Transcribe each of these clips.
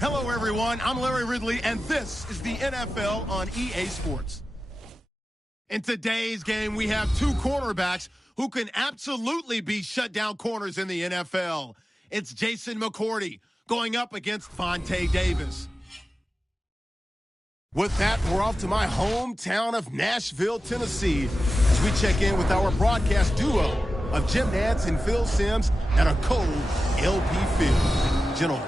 Hello, everyone. I'm Larry Ridley, and this is the NFL on EA Sports. In today's game, we have two cornerbacks who can absolutely be shutdown corners in the NFL. It's Jason McCourty going up against Vontae Davis. With that, we're off to my hometown of Nashville, Tennessee, as we check in with our broadcast duo of Jim Nantz and Phil Simms at a cold LP Field. Gentlemen.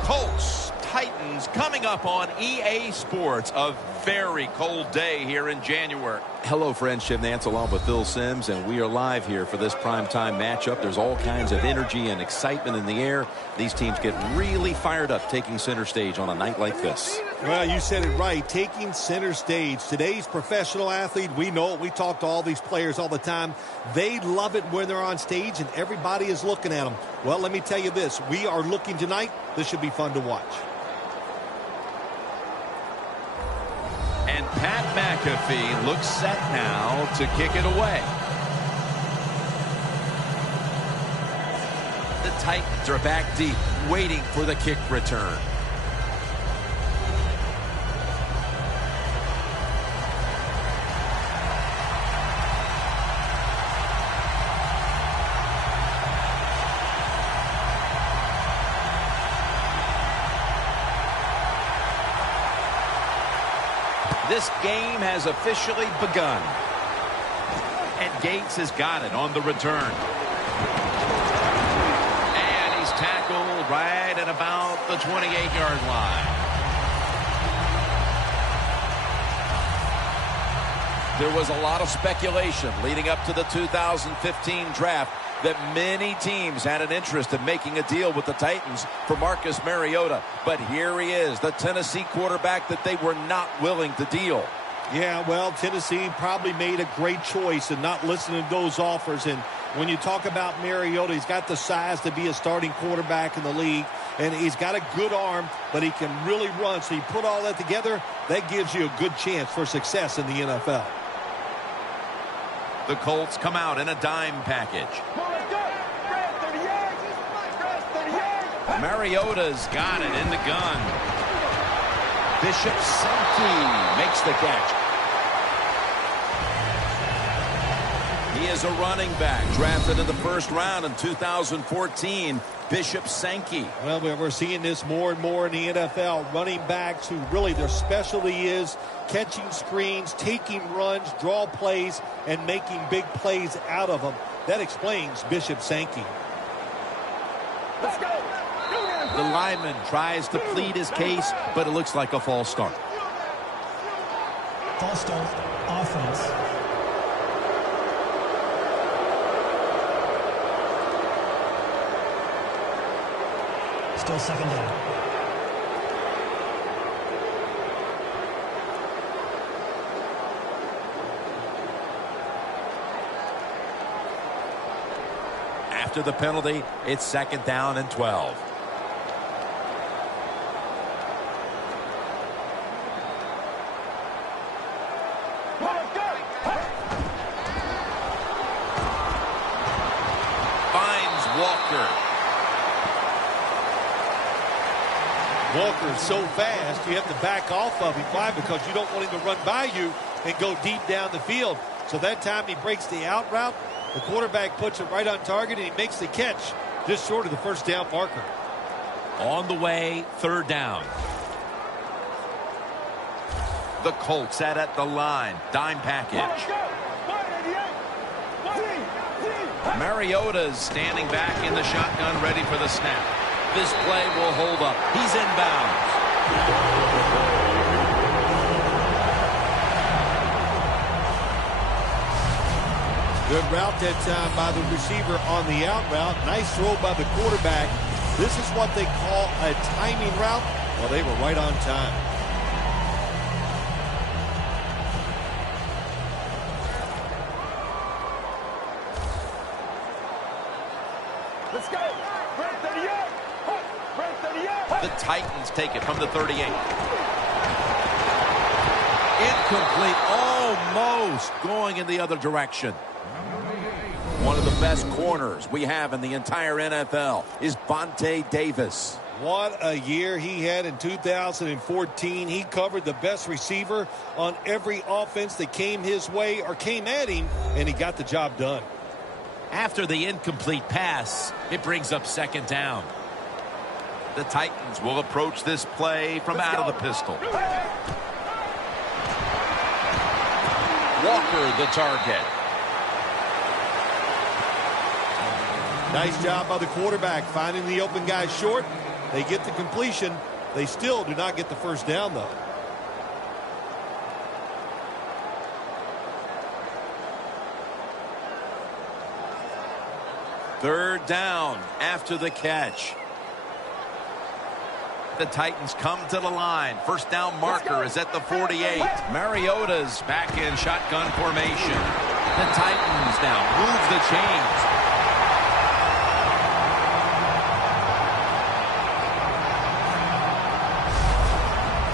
Colts, Titans coming up on EA Sports. A very cold day here in January. Hello, friends. Jim Nantz along with Phil Simms, and we are live here for this primetime matchup. There's all kinds of energy and excitement in the air. These teams get really fired up taking center stage on a night like this. Well, you said it right, taking center stage. Today's professional athlete, we know it. We talk to all these players all the time. They love it when they're on stage and everybody is looking at them. Well, let me tell you this. We are looking tonight. This should be fun to watch. And Pat McAfee looks set now to kick it away. The Titans are back deep, waiting for the kick return. This game has officially begun. And Gates has got it on the return. And he's tackled right at about the 28-yard line. There was a lot of speculation leading up to the 2015 draft that many teams had an interest in making a deal with the Titans for Marcus Mariota. But here he is, the Tennessee quarterback that they were not willing to deal. Yeah, well, Tennessee probably made a great choice in not listening to those offers. And when you talk about Mariota, he's got the size to be a starting quarterback in the league. And he's got a good arm, but he can really run. So you put all that together, that gives you a good chance for success in the NFL. The Colts come out in a dime package. Mariota's got it in the gun. Bishop Sankey makes the catch. He is a running back drafted in the first round in 2014. Bishop Sankey. Well, we're seeing this more and more in the NFL. Running backs who really their specialty is catching screens, taking runs, draw plays, and making big plays out of them. That explains Bishop Sankey. Let's go. The lineman tries to plead his case, but it looks like a false start. False start, offense. Still second down. After the penalty, it's second down and 12. Walker's so fast, you have to back off of him. Why? Because you don't want him to run by you and go deep down the field. So that time he breaks the out route, the quarterback puts it right on target, and he makes the catch just short of the first down marker. On the way, third down. The Colts set at the line, dime package. Mariota's standing back in the shotgun, ready for the snap. This play will hold up. He's inbounds. Good route that time by the receiver on the out route. Nice throw by the quarterback. This is what they call a timing route. Well, they were right on time. Let's go. The Titans take it from the 38. Incomplete, almost going in the other direction. One of the best corners we have in the entire NFL is Vontae Davis. What a year he had in 2014. He covered the best receiver on every offense that came his way or came at him, and he got the job done. After the incomplete pass, it brings up second down. The Titans will approach this play from out of the pistol. Walker the target. Nice job by the quarterback finding the open guy short. They get the completion. They still do not get the first down, though. Third down after the catch. The Titans come to the line. First down marker is at the 48. Mariota's back in shotgun formation. The Titans now move the chains.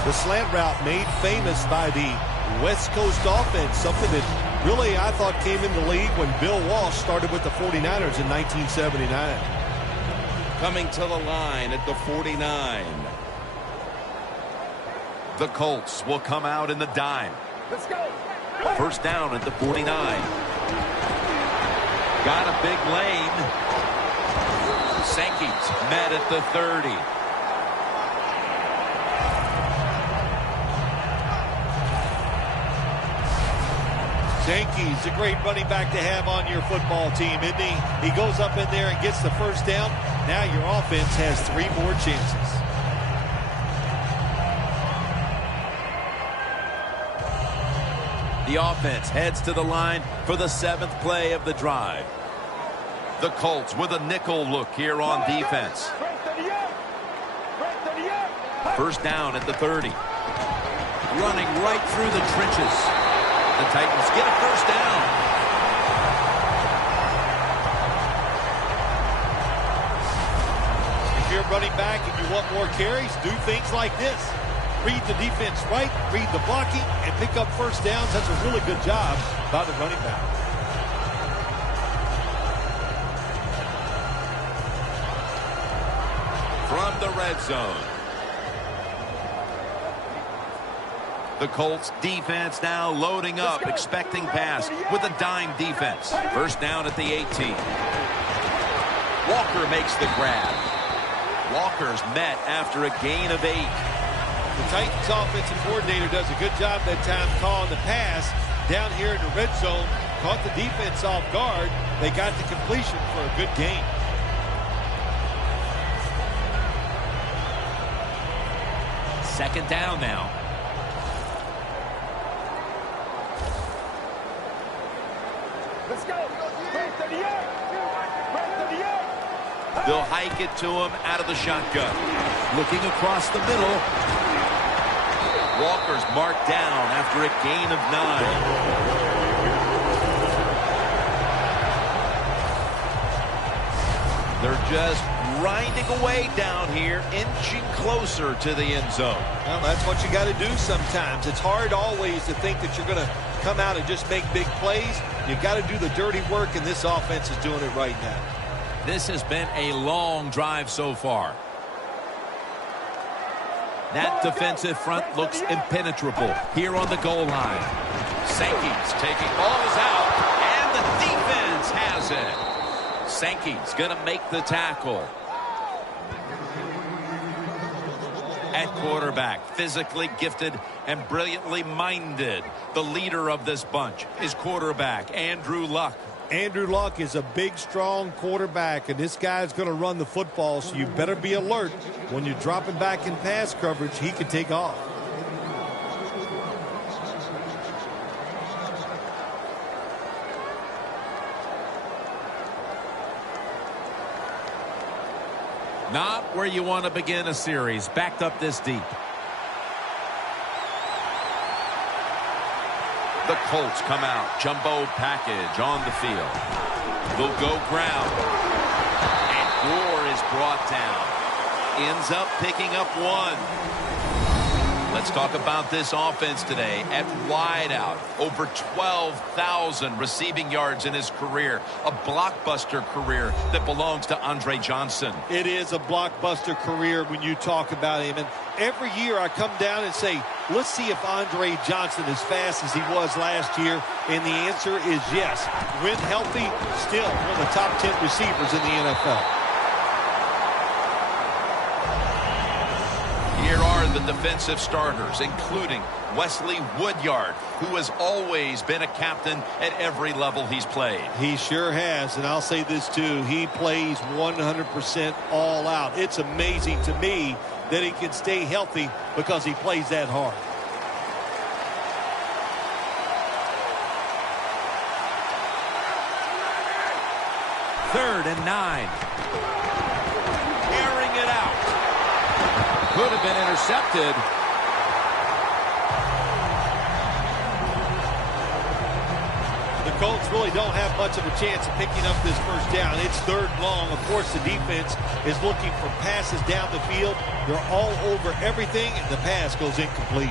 The slant route made famous by the West Coast offense, something that really I thought came in the league when Bill Walsh started with the 49ers in 1979. Coming to the line at the 49. The Colts will come out in the dime. Let's go. First down at the 49. Got a big lane. Sankey's met at the 30. Sankey's a great running back to have on your football team, isn't he? He goes up in there and gets the first down. Now your offense has 3 more chances. The offense heads to the line for the 7th play of the drive. The Colts with a nickel look here on defense. First down at the 30. Running right through the trenches. The Titans get a first down. If you're running back and you want more carries, do things like this. Read the defense right, read the blocking, and pick up first downs. That's a really good job by the running back. From the red zone. The Colts defense now loading up, expecting pass with a dime defense. First down at the 18. Walker makes the grab. Walker's met after a gain of 8. The Titans offensive coordinator does a good job that time calling the pass down here in the red zone. Caught the defense off guard. They got the completion for a good gain. Second down now. Let's go. 38. They'll hike it to him out of the shotgun. Looking across the middle. Walker's marked down after a gain of 9. They're just grinding away down here, inching closer to the end zone. Well, that's what you got to do sometimes. It's hard always to think that you're going to come out and just make big plays. You got to do the dirty work, and this offense is doing it right now. This has been a long drive so far. That defensive front looks impenetrable here on the goal line. Sankey's taking balls out, and the defense has it. Sankey's going to make the tackle. At quarterback, physically gifted and brilliantly minded. The leader of this bunch is quarterback Andrew Luck. Andrew Luck is a big, strong quarterback, and this guy's going to run the football, so you better be alert. When you're dropping back in pass coverage, he can take off. Not where you want to begin a series, backed up this deep. The Colts come out. Jumbo package on the field. They'll go ground. And Gore is brought down. Ends up picking up 1. Let's talk about this offense today. At wideout, over 12,000 receiving yards in his career. A blockbuster career that belongs to Andre Johnson. It is a blockbuster career when you talk about him. And every year I come down and say, let's see if Andre Johnson is fast as he was last year. And the answer is yes. When healthy, still one of the top 10 receivers in the NFL. Here are the defensive starters, including Wesley Woodyard, who has always been a captain at every level he's played. He sure has, and I'll say this too. He plays 100% all out. It's amazing to me that he can stay healthy because he plays that hard. Third and 9. Airing it out. Could have been intercepted. The Colts really don't have much of a chance of picking up this first down. It's third long. Of course, the defense is looking for passes down the field. They're all over everything, and the pass goes incomplete.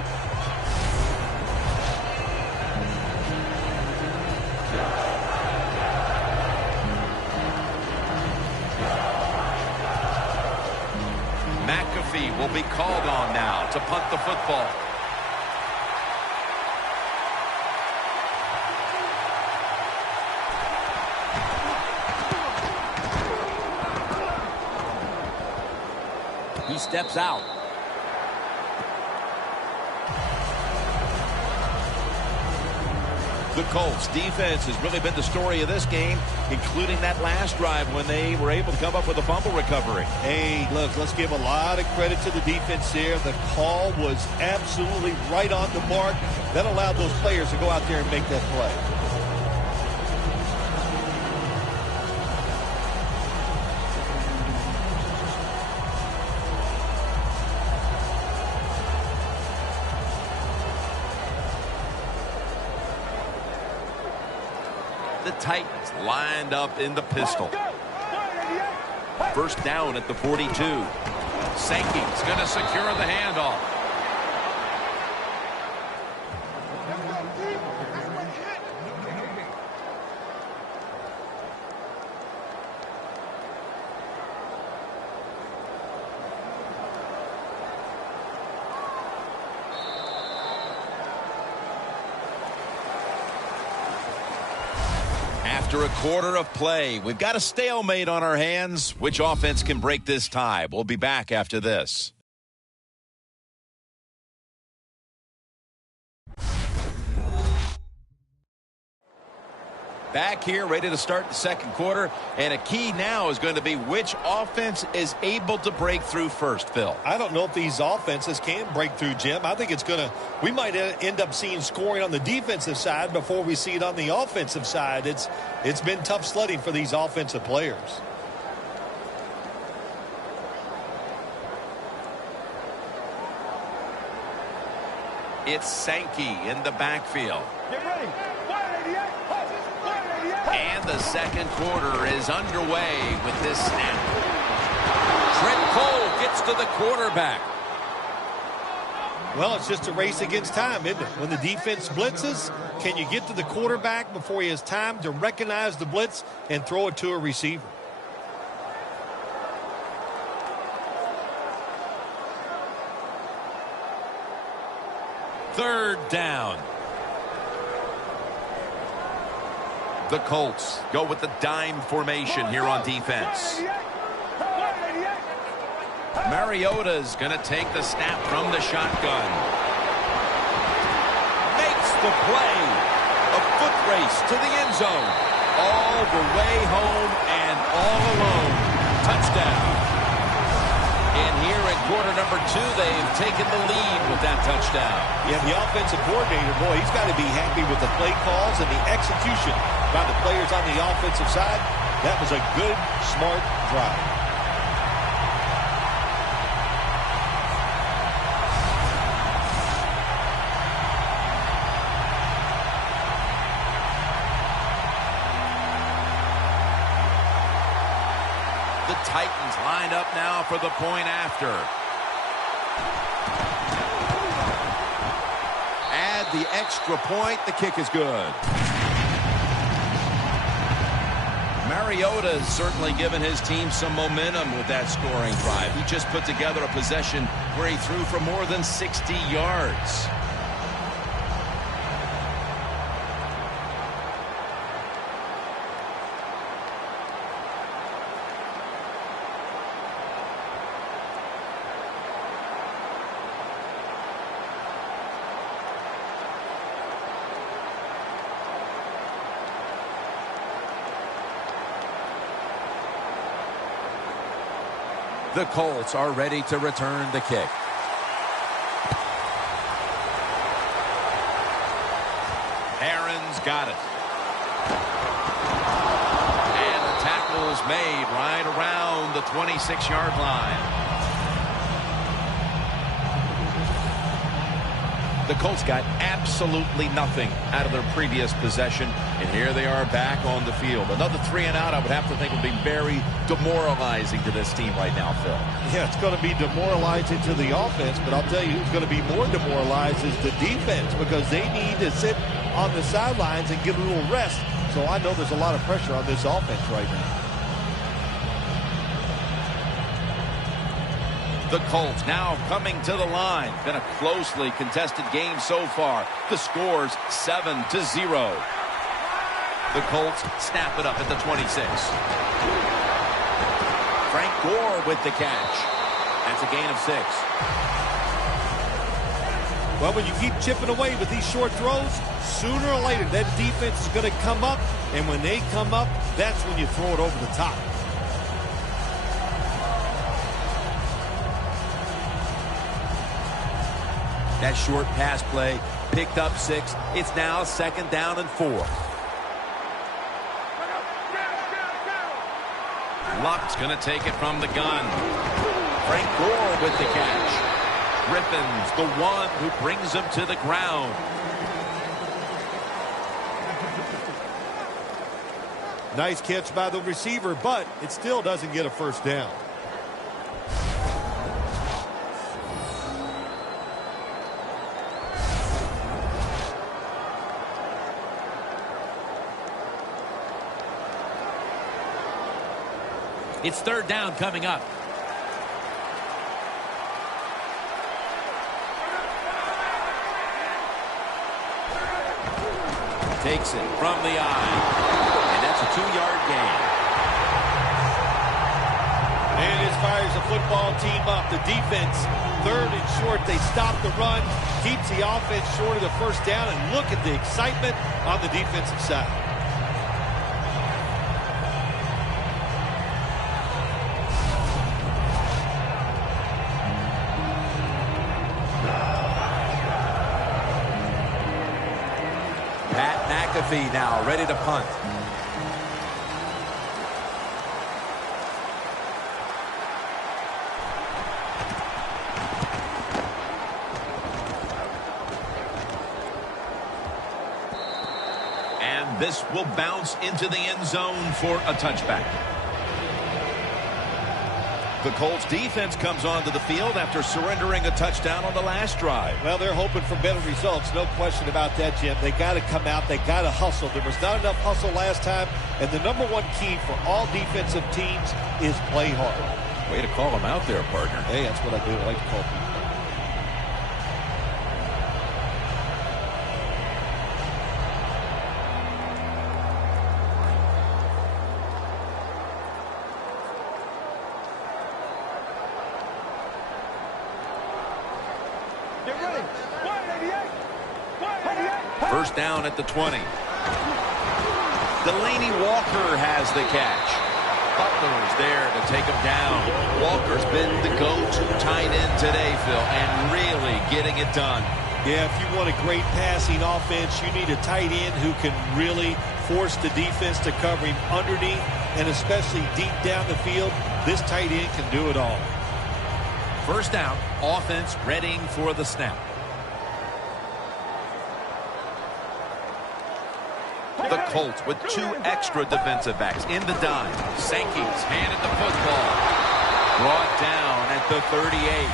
Will be called on now to punt the football. He steps out. The Colts defense has really been the story of this game, including that last drive when they were able to come up with a fumble recovery. Hey, look, let's give a lot of credit to the defense there. The call was absolutely right on the mark. That allowed those players to go out there and make that play. The Titans lined up in the pistol. First down at the 42. Sankey's going to secure the handoff. After a quarter of play, we've got a stalemate on our hands. Which offense can break this tie? We'll be back after this. Back here, ready to start the second quarter. And a key now is going to be which offense is able to break through first, Phil. I don't know if these offenses can break through, Jim. I think it's going to – we might end up seeing scoring on the defensive side before we see it on the offensive side. It's been tough sledding for these offensive players. It's Sankey in the backfield. Get ready. And the second quarter is underway with this snap. Trent Cole gets to the quarterback. Well, it's just a race against time, isn't it? When the defense blitzes, can you get to the quarterback before he has time to recognize the blitz and throw it to a receiver? Third down. The Colts go with the dime formation here on defense. Mariota's going to take the snap from the shotgun. Makes the play. A foot race to the end zone. All the way home and all alone. Touchdown. And here in quarter number 2, they've taken the lead with that touchdown. Yeah, the offensive coordinator, boy, he's got to be happy with the play calls and the execution by the players on the offensive side. That was a good, smart drive. The Titans lined up now for the point after. the extra point. The kick is good. Mariota has certainly given his team some momentum with that scoring drive. He just put together a possession where he threw for more than 60 yards. The Colts are ready to return the kick. Aaron's got it. And the tackle's made right around the 26-yard line. The Colts got absolutely nothing out of their previous possession, and here they are back on the field. Another 3 and out, I would have to think, would be very demoralizing to this team right now, Phil. Yeah, it's going to be demoralizing to the offense, but I'll tell you who's going to be more demoralized is the defense, because they need to sit on the sidelines and get a little rest. So I know there's a lot of pressure on this offense right now. The Colts now coming to the line. Been a closely contested game so far. The score's 7-0. The Colts snap it up at the 26. Frank Gore with the catch. That's a gain of 6. Well, when you keep chipping away with these short throws, sooner or later that defense is going to come up, and when they come up, that's when you throw it over the top. That short pass play picked up 6. It's now 2nd down and 4. Luck's going to take it from the gun. Frank Gore with the catch. Griffin's the one who brings him to the ground. Nice catch by the receiver, but it still doesn't get a first down. It's 3rd down coming up. Takes it from the eye. And that's a 2-yard gain. And this fires the football team up. The defense, 3rd and short. They stop the run, keeps the offense short of the first down, and look at the excitement on the defensive side. Now ready to punt. And this will bounce into the end zone for a touchback. The Colts defense comes onto the field after surrendering a touchdown on the last drive. Well, they're hoping for better results. No question about that, Jim. They got to come out. They got to hustle. There was not enough hustle last time. And the number one key for all defensive teams is play hard. Way to call them out there, partner. Hey, that's what I do. I like to call people. First down at the 20. Delaney Walker has the catch. Butler's there to take him down. Walker's been the go-to tight end today, Phil, and really getting it done. Yeah, if you want a great passing offense, you need a tight end who can really force the defense to cover him underneath and especially deep down the field. This tight end can do it all. First down, offense readying for the snap. The Colts with 2 extra defensive backs in the dime. Sankey's handed the football. Brought down at the 38.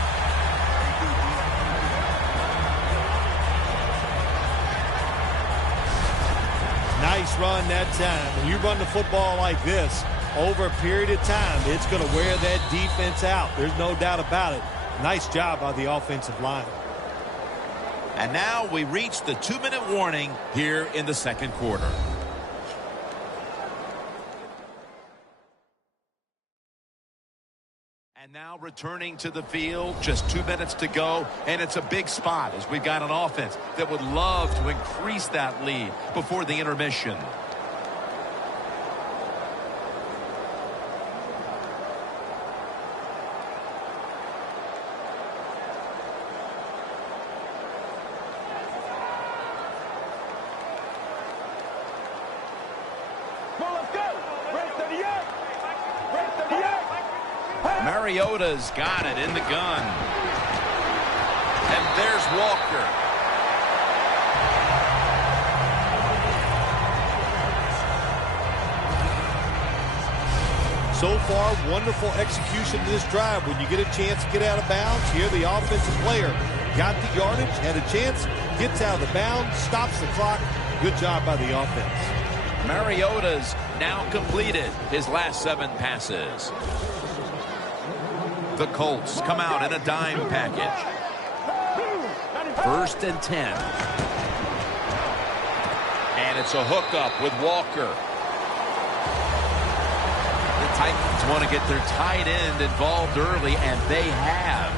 Nice run that time. When you run the football like this, over a period of time, it's going to wear that defense out. There's no doubt about it. Nice job by the offensive line. And now we reach the 2-minute warning here in the second quarter. And now returning to the field, just 2 minutes to go, and it's a big spot as we've got an offense that would love to increase that lead before the intermission. Mariota's got it in the gun. And there's Walker. So far, wonderful execution to this drive. When you get a chance to get out of bounds, here the offensive player got the yardage, had a chance, gets out of the bounds, stops the clock. Good job by the offense. Mariota's now completed his last 7 passes. The Colts come out in a dime package. 1st and 10. And it's a hookup with Walker. The Titans want to get their tight end involved early, and they have.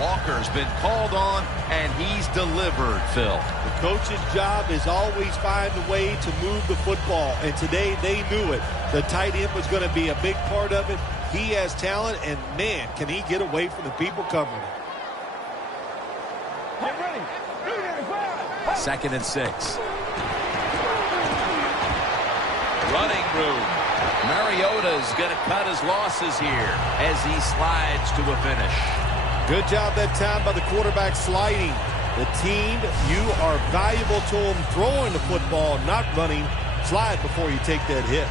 Walker's been called on, and he's delivered, Phil. The coach's job is always find a way to move the football, and today they knew it. The tight end was going to be a big part of it. He has talent, and man, can he get away from the people covering him. Get ready. 2nd and 6. Running room. Mariota's going to cut his losses here as he slides to a finish. Good job that time by the quarterback sliding. The team, you are valuable to them throwing the football, not running. Slide before you take that hit.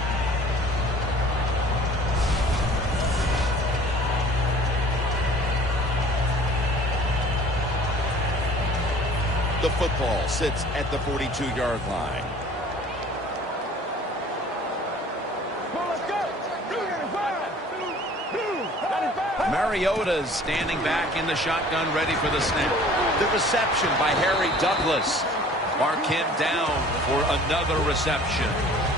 The football sits at the 42-yard line. Mariota's standing back in the shotgun, ready for the snap. The reception by Harry Douglas. Mark him down for another reception.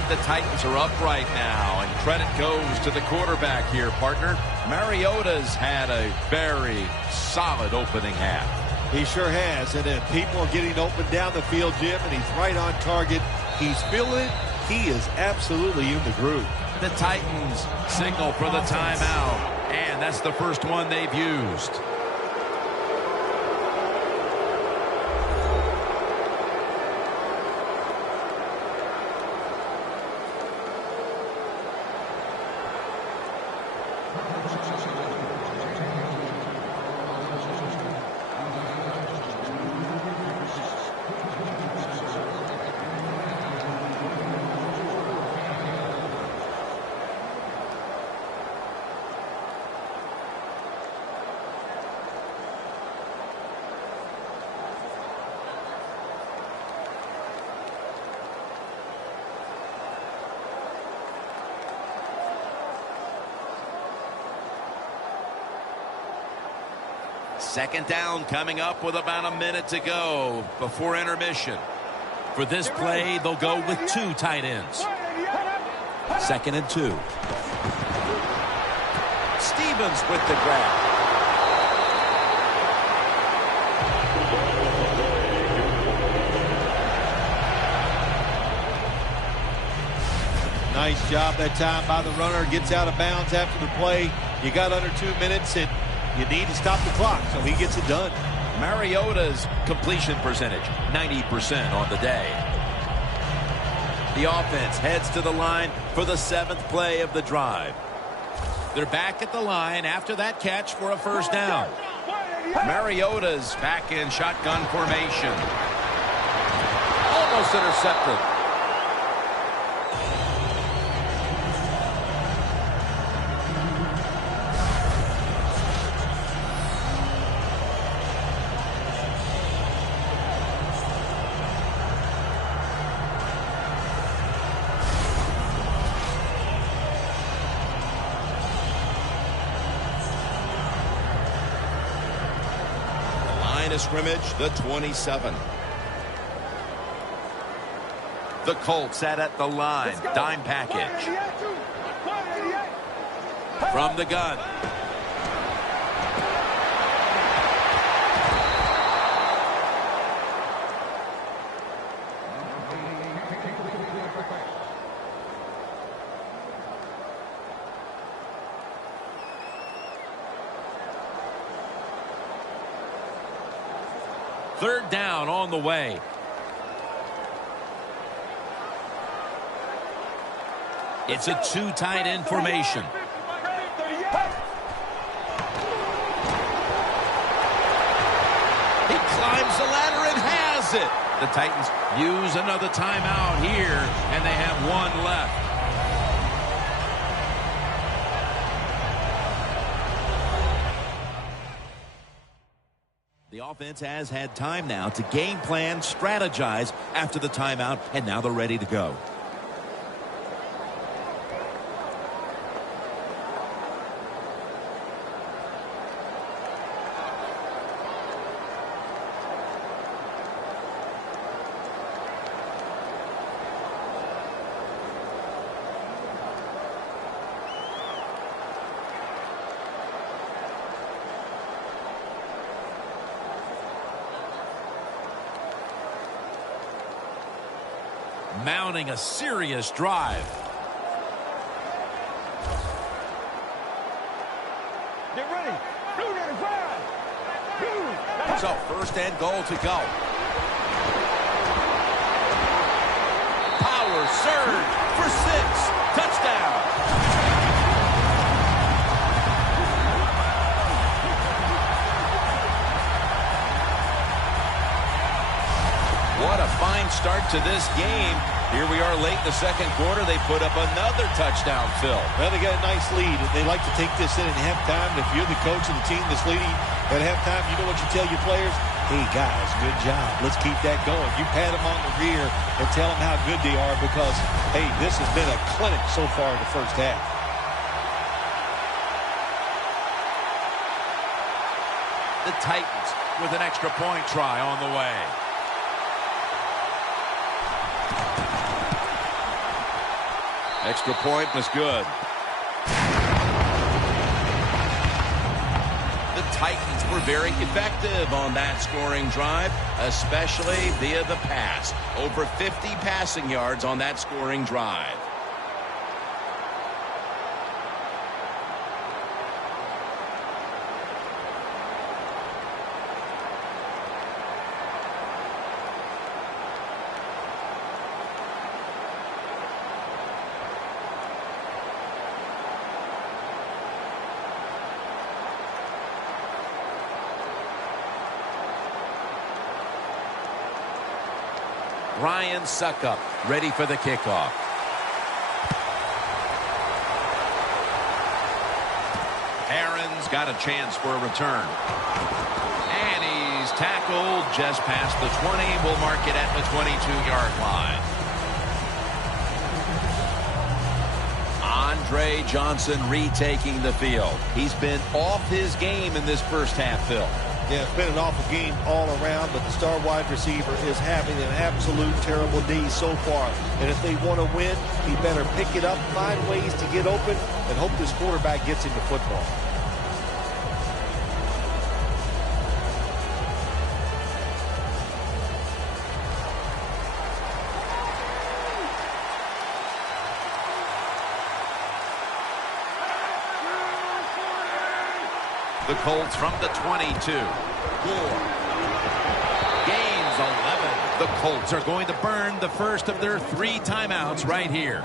The Titans are up right now, and credit goes to the quarterback here, partner. Mariota's had a very solid opening half. He sure has, and then people are getting open down the field, Jim, and he's right on target. He's feeling it. He is absolutely in the groove. The Titans signal for the timeout, and that's the first one they've used. Second down coming up with about a minute to go before intermission. For this play, they'll go with 2 tight ends. 2nd and 2. Stevens with the grab. Nice job that time by the runner. Gets out of bounds after the play. You got under 2 minutes, and you need to stop the clock, so he gets it done. Mariota's completion percentage, 90% on the day. The offense heads to the line for the 7th play of the drive. They're back at the line after that catch for a first down. Mariota's back in shotgun formation. Almost intercepted. line of scrimmage, the 27. The Colts set at the line. Dime package. From the gun. Third down on the way. It's a two tight end formation. He climbs the ladder and has it. The Titans use another timeout here, and they have one left. The offense has had time now to game plan, strategize after the timeout, and now they're ready to go. Mounting a serious drive. Get ready. So first and goal to go. Power surge for 6. Touchdown. What a fine start to this game. Here we are late in the second quarter. They put up another touchdown, Phil. Well, they got a nice lead. They like to take this in at halftime. If you're the coach of the team that's leading at halftime, you know what you tell your players? Hey, guys, good job. Let's keep that going. You pat them on the rear and tell them how good they are because, hey, this has been a clinic so far in the first half. The Titans with an extra point try on the way. Extra point was good. The Titans were very effective on that scoring drive, especially via the pass. Over 50 passing yards on that scoring drive. Ryan Suckup ready for the kickoff. Aaron's got a chance for a return. And he's tackled just past the 20. We'll mark it at the 22-yard line. Andre Johnson retaking the field. He's been off his game in this first half, Phil. Yeah, it's been an awful game all around, but the star wide receiver is having an absolute terrible day so far. And if they want to win, he better pick it up, find ways to get open, and hope this quarterback gets him the football. The Colts from the 22. Gains 11. The Colts are going to burn the first of their 3 timeouts right here.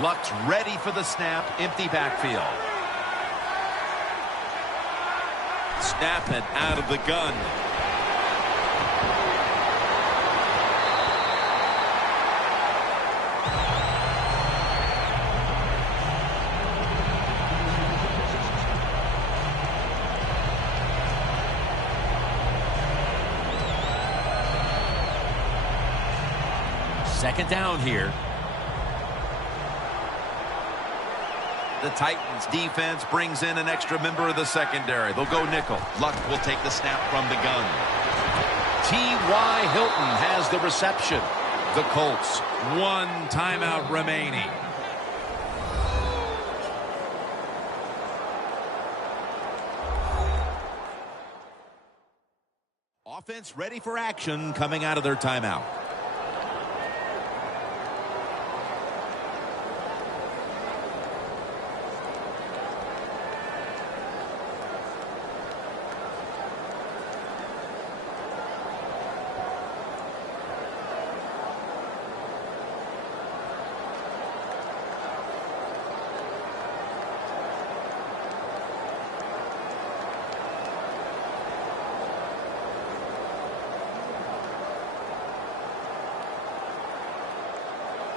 Luck's ready for the snap. Empty backfield. Snapping out of the gun. Second down here. The Titans defense brings in an extra member of the secondary. They'll go nickel. Luck will take the snap from the gun. T.Y. Hilton has the reception. The Colts, one timeout remaining. Offense ready for action coming out of their timeout.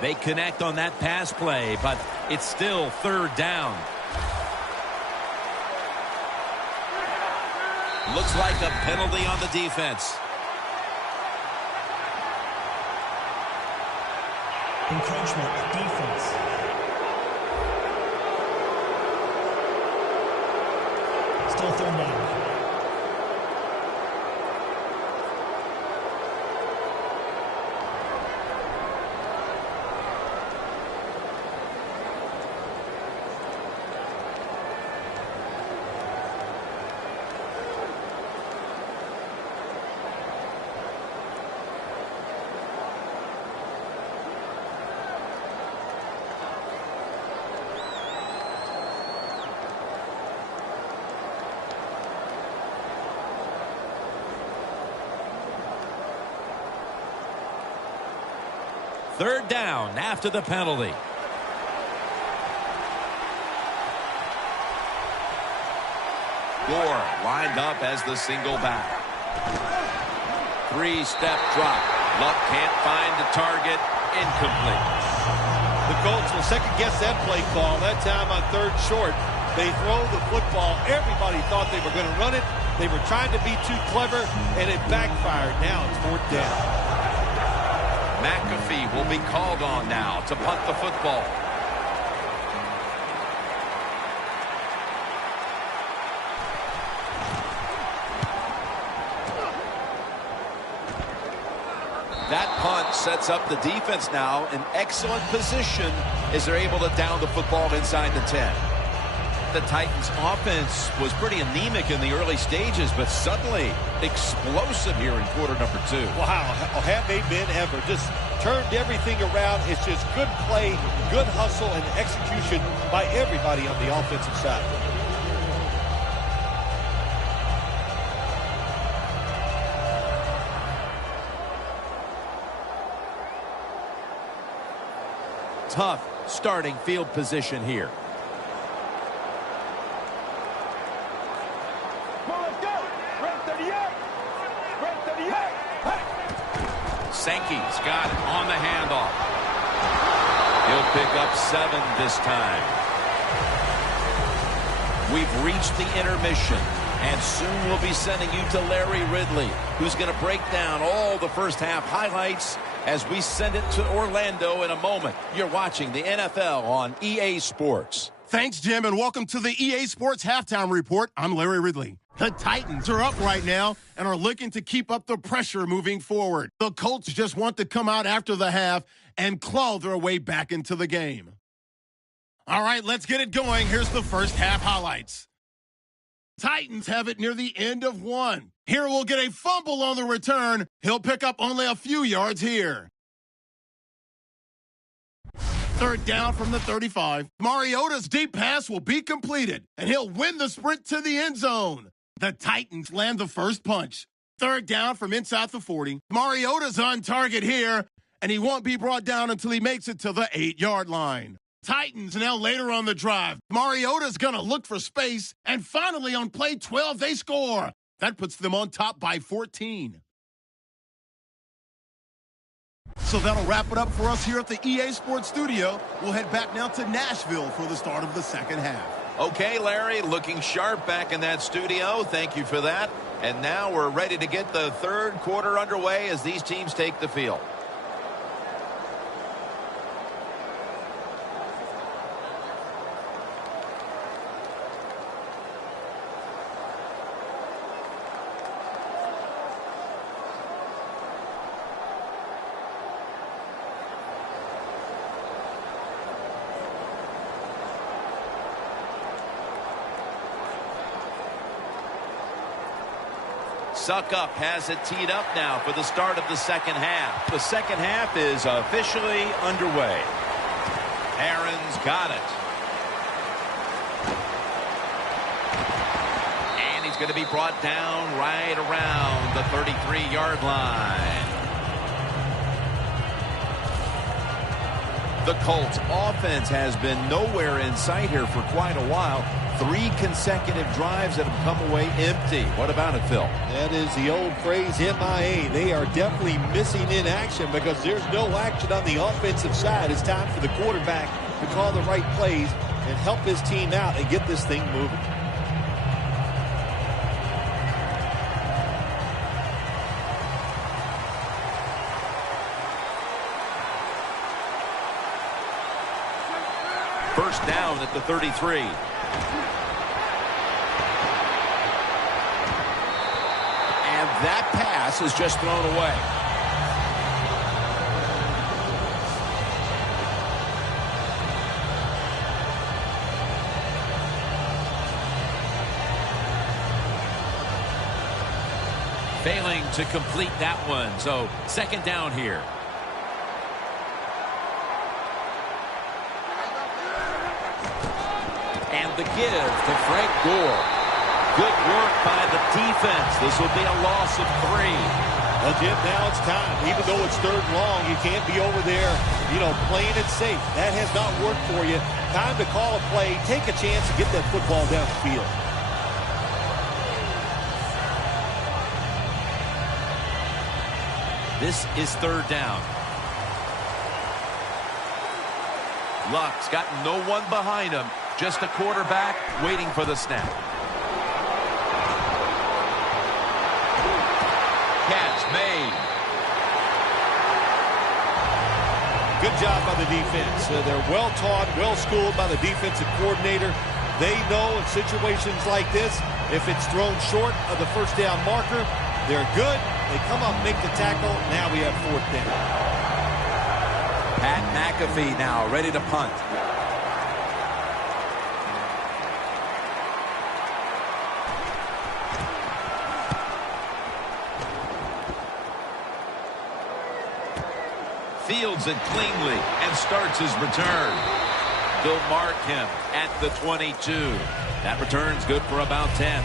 They connect on that pass play, but it's still third down. Looks like a penalty on the defense. Encroachment, defense. Still third down. Third down after the penalty. Gore lined up as the single back. Three-step drop. Luck can't find the target. Incomplete. The Colts will second-guess that play call. That time on third short, they throw the football. Everybody thought they were going to run it. They were trying to be too clever, and it backfired. Now it's fourth down. McAfee will be called on now to punt the football. That punt sets up the defense now in excellent position as they're able to down the football inside the 10. The Titans offense was pretty anemic in the early stages, but suddenly explosive here in quarter number 2. Wow, have they been ever. Just turned everything around. It's just good play, good hustle, and execution by everybody on the offensive side. Tough starting field position here. Sankey's got it on the handoff. He'll pick up 7 this time. We've reached the intermission, and soon we'll be sending you to Larry Ridley, who's going to break down all the first half highlights as we send it to Orlando in a moment. You're watching the NFL on EA Sports. Thanks, Jim, and welcome to the EA Sports Halftime Report. I'm Larry Ridley. The Titans are up right now and are looking to keep up the pressure moving forward. The Colts just want to come out after the half and claw their way back into the game. All right, let's get it going. Here's the first half highlights. Titans have it near the end of 1. Here we'll get a fumble on the return. He'll pick up only a few yards here. Third down from the 35. Mariota's deep pass will be completed, and he'll win the sprint to the end zone. The Titans land the first punch. Third down from inside the 40. Mariota's on target here, and he won't be brought down until he makes it to the 8-yard line. Titans now later on the drive. Mariota's going to look for space, and finally on play 12, they score. That puts them on top by 14. So that'll wrap it up for us here at the EA Sports Studio. We'll head back now to Nashville for the start of the second half. Okay, Larry, looking sharp back in that studio. Thank you for that. And now we're ready to get the third quarter underway as these teams take the field. Suckup has it teed up now for the start of the second half. The second half is officially underway. Aaron's got it. And he's going to be brought down right around the 33-yard line. The Colts offense has been nowhere in sight here for quite a while. 3 consecutive drives that have come away empty. What about it, Phil? That is the old phrase, MIA. They are definitely missing in action because there's no action on the offensive side. It's time for the quarterback to call the right plays and help his team out and get this thing moving. First down at the 33. And that pass is just thrown away. Failing to complete that one. So second down here. And the give to Frank Gore. Good work by the defense. This will be a loss of 3. Well, Jim, now it's time. Even though it's 3rd and long, you can't be over there, playing it safe. That has not worked for you. Time to call a play, take a chance to get that football down the field. This is 3rd down. Luck's got no one behind him. Just a quarterback waiting for the snap. Catch made. Good job by the defense. They're well taught, well schooled by the defensive coordinator. They know in situations like this, if it's thrown short of the first down marker, they're good. They come up, make the tackle. Now we have 4th down. Pat McAfee now ready to punt. Fields it cleanly and starts his return. They'll mark him at the 22. That return's good for about 10.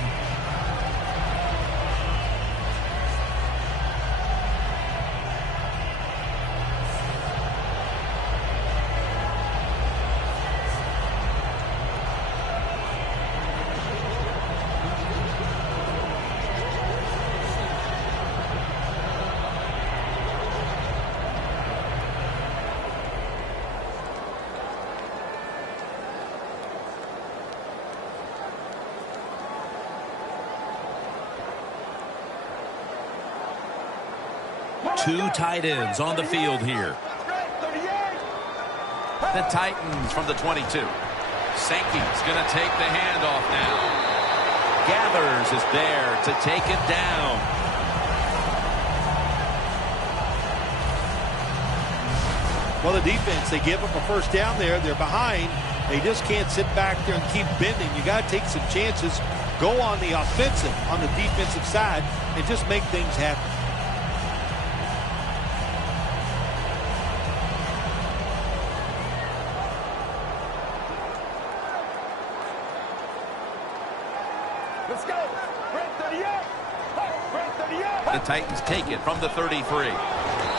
Two tight ends on the field here. The Titans from the 22. Sankey's going to take the handoff now. Gathers is there to take it down. Well, the defense, they give up a first down there. They're behind. They just can't sit back there and keep bending. You got to take some chances. Go on the offensive, on the defensive side, and just make things happen. Let's go. Break 38. Break 38. The Titans take it from the 33.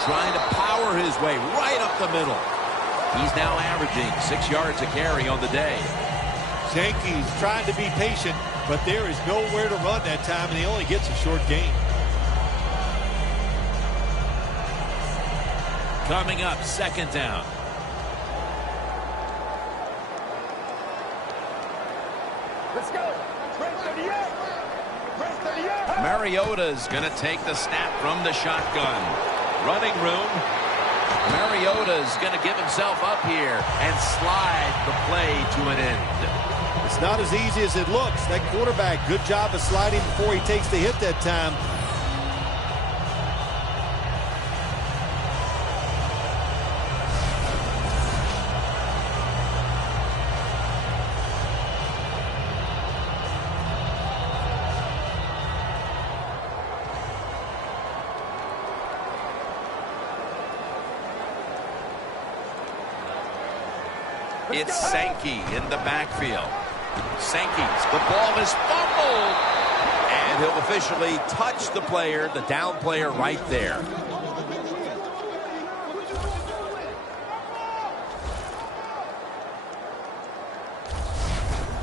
Trying to power his way right up the middle. He's now averaging 6 yards a carry on the day. Sankey's trying to be patient, but there is nowhere to run that time, and he only gets a short gain. Coming up, second down. Let's go. Break 38. Break 38. Mariota's going to take the snap from the shotgun. Running room. Mariota's going to give himself up here and slide the play to an end. It's not as easy as it looks. That quarterback, good job of sliding before he takes the hit that time. It's Sankey in the backfield. Sankey's, the ball is fumbled. And he'll officially touch the player, the down player right there.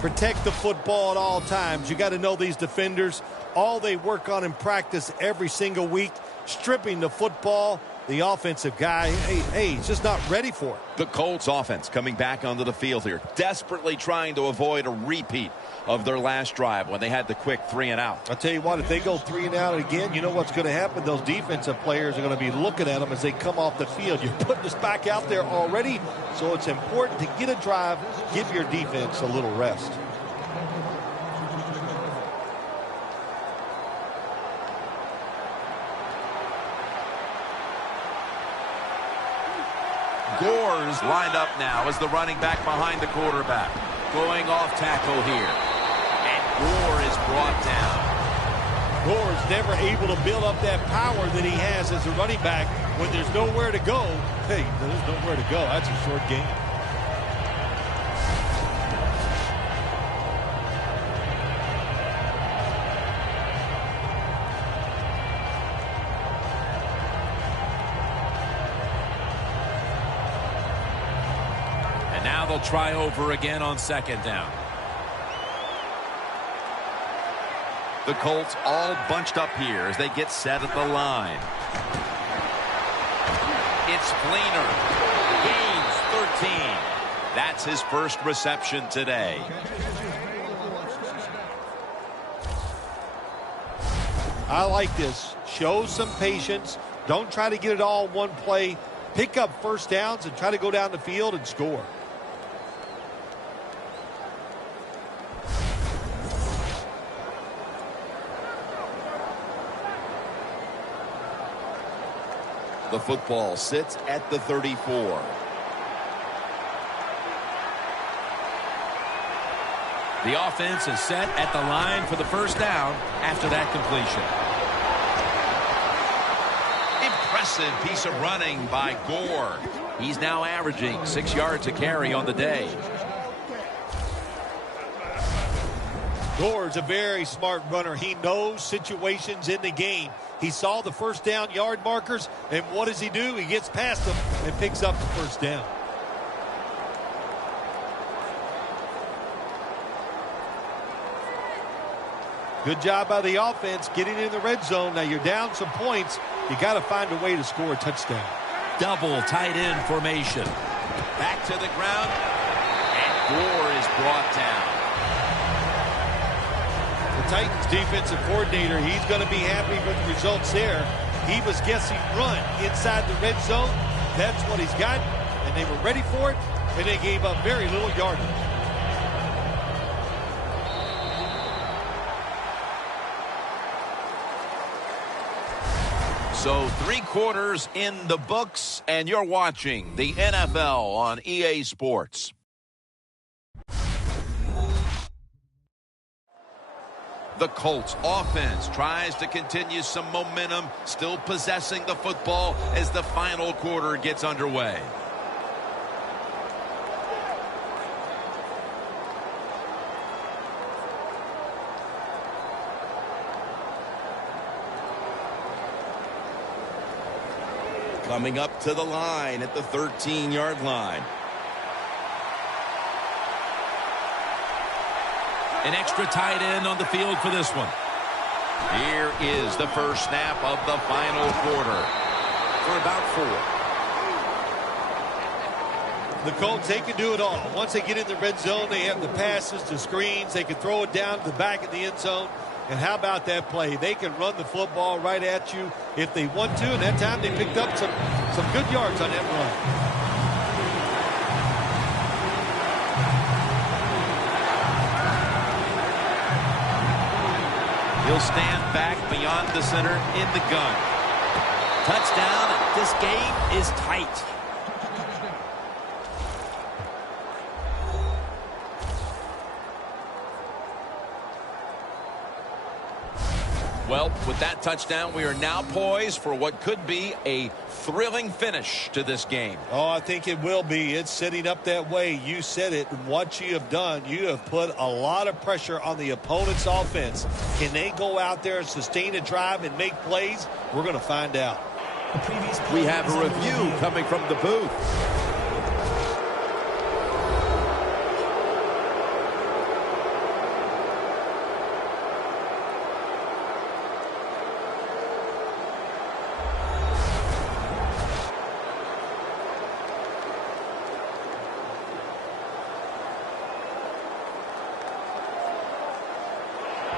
Protect the football at all times. You got to know these defenders. All they work on in practice every single week, stripping the football. The offensive guy, hey, he's just not ready for it. The Colts offense coming back onto the field here, desperately trying to avoid a repeat of their last drive when they had the quick 3 and out. I'll tell you what, if they go 3 and out again, you know what's going to happen? Those defensive players are going to be looking at them as they come off the field. You're putting us back out there already, so it's important to get a drive, give your defense a little rest. Gore's lined up now as the running back behind the quarterback. Going off tackle here. And Gore is brought down. Gore's never able to build up that power that he has as a running back when there's nowhere to go. Hey, there's nowhere to go. That's a short game. Now they'll try over again on second down. The Colts all bunched up here as they get set at the line. It's Fleener. Gains 13. That's his first reception today. I like this. Show some patience. Don't try to get it all in one play. Pick up first downs and try to go down the field and score. The football sits at the 34. The offense is set at the line for the first down after that completion. Impressive piece of running by Gore. He's now averaging 6 yards a carry on the day. Gore's a very smart runner. He knows situations in the game. He saw the first down yard markers, and what does he do? He gets past them and picks up the first down. Good job by the offense getting in the red zone. Now you're down some points. You got to find a way to score a touchdown. Double tight end formation. Back to the ground, and Gore is brought down. The Titans defensive coordinator, he's going to be happy with the results there. He was guessing run inside the red zone. That's what he's got, and they were ready for it, and they gave up very little yardage. So 3 quarters in the books, and you're watching the NFL on EA Sports. The Colts offense tries to continue some momentum, still possessing the football as the final quarter gets underway. Coming up to the line at the 13-yard line. An extra tight end on the field for this one. Here is the first snap of the final quarter. For about 4. The Colts, they can do it all. Once they get in the red zone, they have the passes, the screens. They can throw it down to the back of the end zone. And how about that play? They can run the football right at you if they want to. And that time they picked up some good yards on that run. He'll stand back beyond the center in the gun. Touchdown. This game is tight. Well, with that touchdown, we are now poised for what could be a thrilling finish to this game. Oh, I think it will be. It's setting up that way. You said it. What you have done, you have put a lot of pressure on the opponent's offense. Can they go out there and sustain a drive and make plays? We're going to find out. We have a review coming from the booth.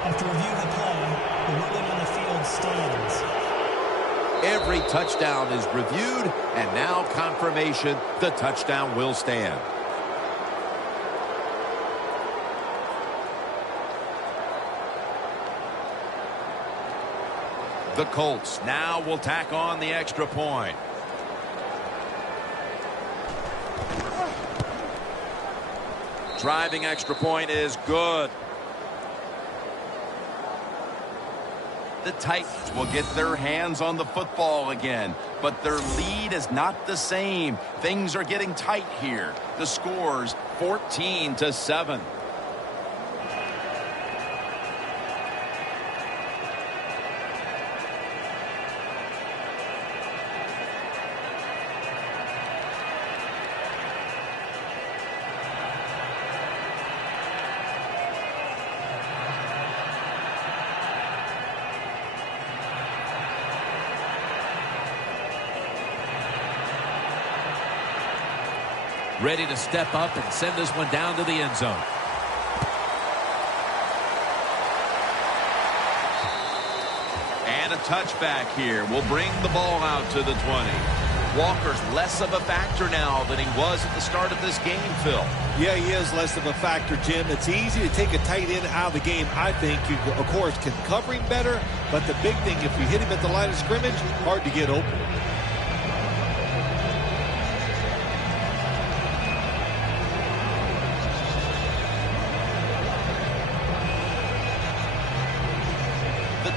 After reviewing the play, the ruling on the field stands. Every touchdown is reviewed, and now confirmation the touchdown will stand. The Colts now will tack on the extra point. Driving extra point is good. The Titans will get their hands on the football again, but their lead is not the same. Things are getting tight here. The score's 14-7. Ready to step up and send this one down to the end zone. And a touchback here will bring the ball out to the 20. Walker's less of a factor now than he was at the start of this game, Phil. Yeah, he is less of a factor, Jim. It's easy to take a tight end out of the game. I think you, of course, can cover him better, but the big thing, if you hit him at the line of scrimmage, hard to get open.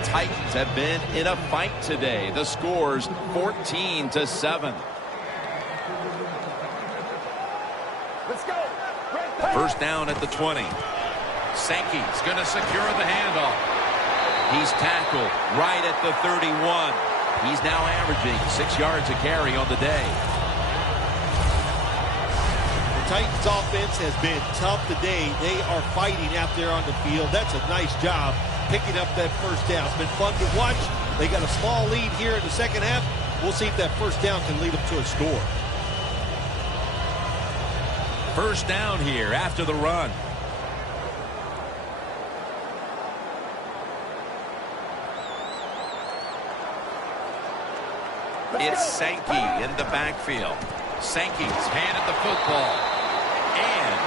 Titans have been in a fight today. The score's 14-7. Let's go. First down at the 20. Sankey's going to secure the handoff. He's tackled right at the 31. He's now averaging 6 yards a carry on the day. The Titans offense has been tough today. They are fighting out there on the field. That's a nice job picking up that first down. It's been fun to watch. They got a small lead here in the second half. We'll see if that first down can lead them to a score. First down here after the run. It's Sankey in the backfield. Sankey's handed the football. And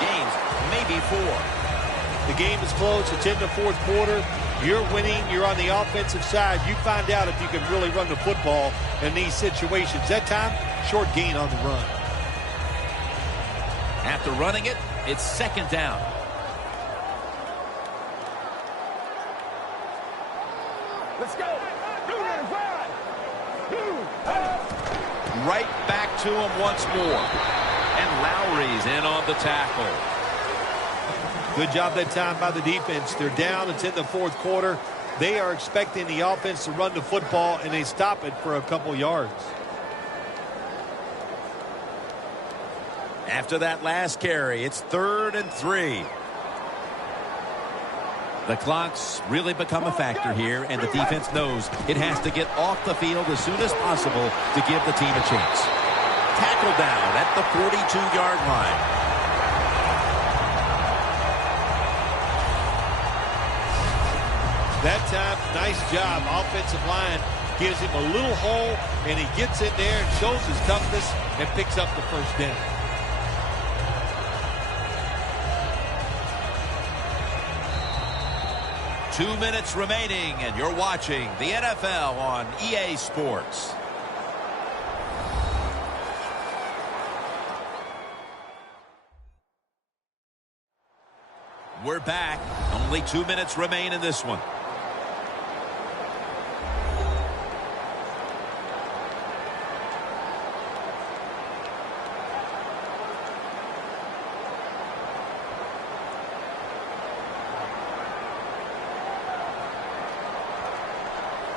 gains maybe 4. The game is close. It's in the fourth quarter. You're winning. You're on the offensive side. You find out if you can really run the football in these situations. That time, short gain on the run. After running it, it's second down. Let's go. Right back to him once more. And Lowry's in on the tackle. Good job that time by the defense. They're down. It's in the fourth quarter. They are expecting the offense to run the football, and they stop it for a couple yards. After that last carry, it's 3rd and 3. The clock's really become a factor here, and the defense knows it has to get off the field as soon as possible to give the team a chance. Tackle down at the 42-yard line. That time, nice job. Offensive line gives him a little hole, and he gets in there and shows his toughness and picks up the first down. Two minutes remaining, and you're watching the NFL on EA Sports. We're back. Only 2 minutes remain in this one.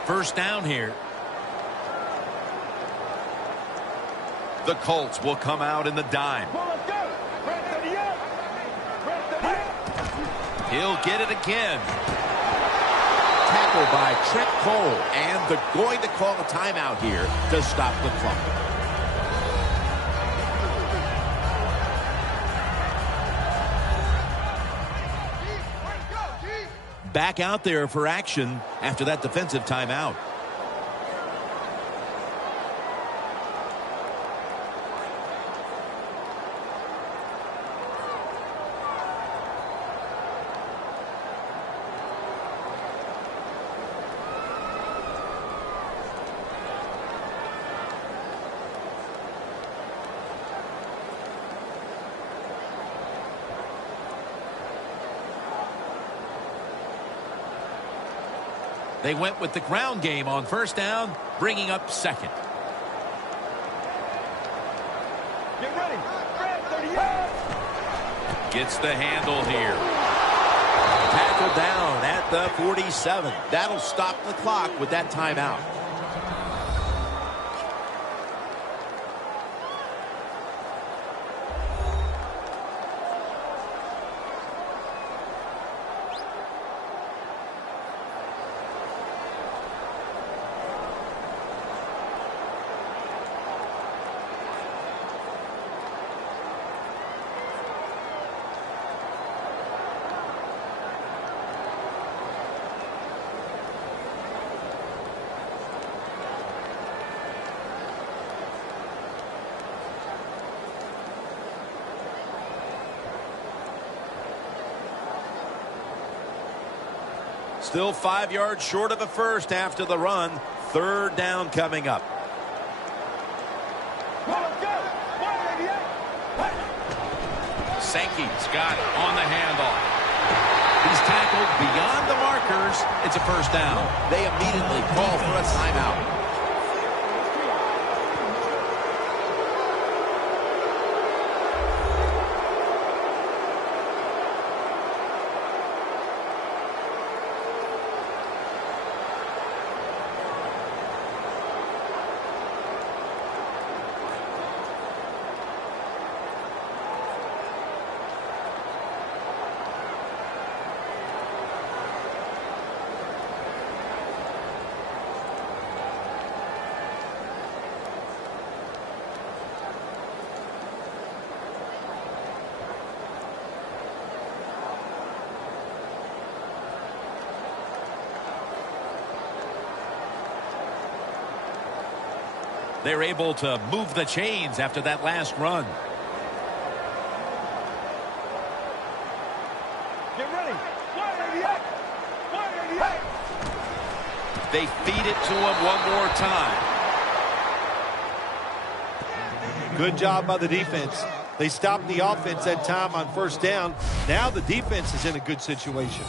First down here. The Colts will come out in the dime. He'll get it again. Tackled by Trent Cole, and they're going to call a timeout here to stop the clock. Back out there for action after that defensive timeout. They went with the ground game on first down, bringing up second. Get ready. Gets the handle here. Tackled down at the 47. That'll stop the clock with that timeout. Still 5 yards short of a first after the run. Third down coming up. Sankey's got it on the handoff. He's tackled beyond the markers. It's a first down. They immediately call for a timeout. They're able to move the chains after that last run. Get ready. 188. They feed it to him one more time. Good job by the defense. They stopped the offense that time on first down. Now the defense is in a good situation.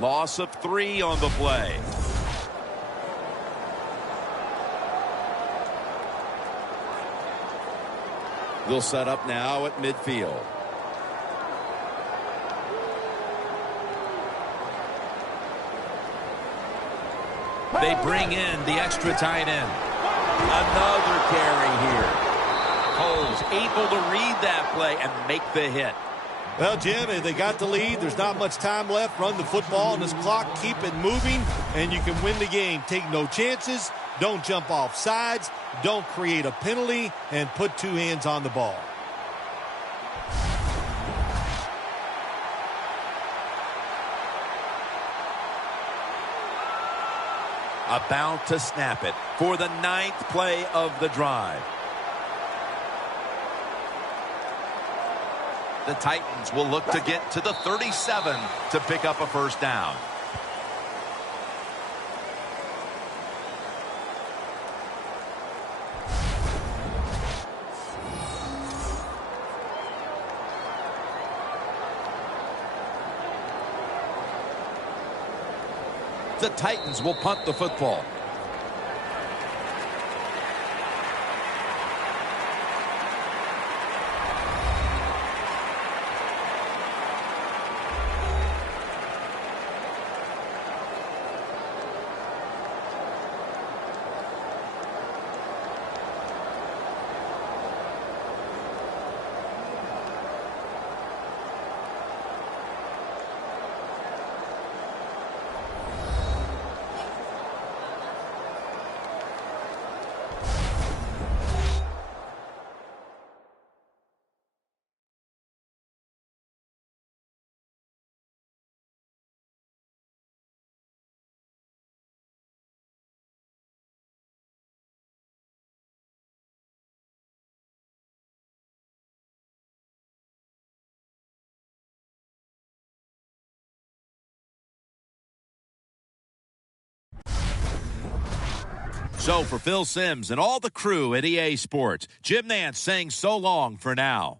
Loss of 3 on the play. They'll set up now at midfield. They bring in the extra tight end. Another carry here. Cole's able to read that play and make the hit. Well, Jim, if they got the lead, there's not much time left. Run the football on this clock, keep it moving, and you can win the game. Take no chances, don't jump off sides, don't create a penalty, and put two hands on the ball. About to snap it for the 9th play of the drive. The Titans will look to get to the 37 to pick up a first down. The Titans will punt the football. So for Phil Simms and all the crew at EA Sports, Jim Nantz saying so long for now.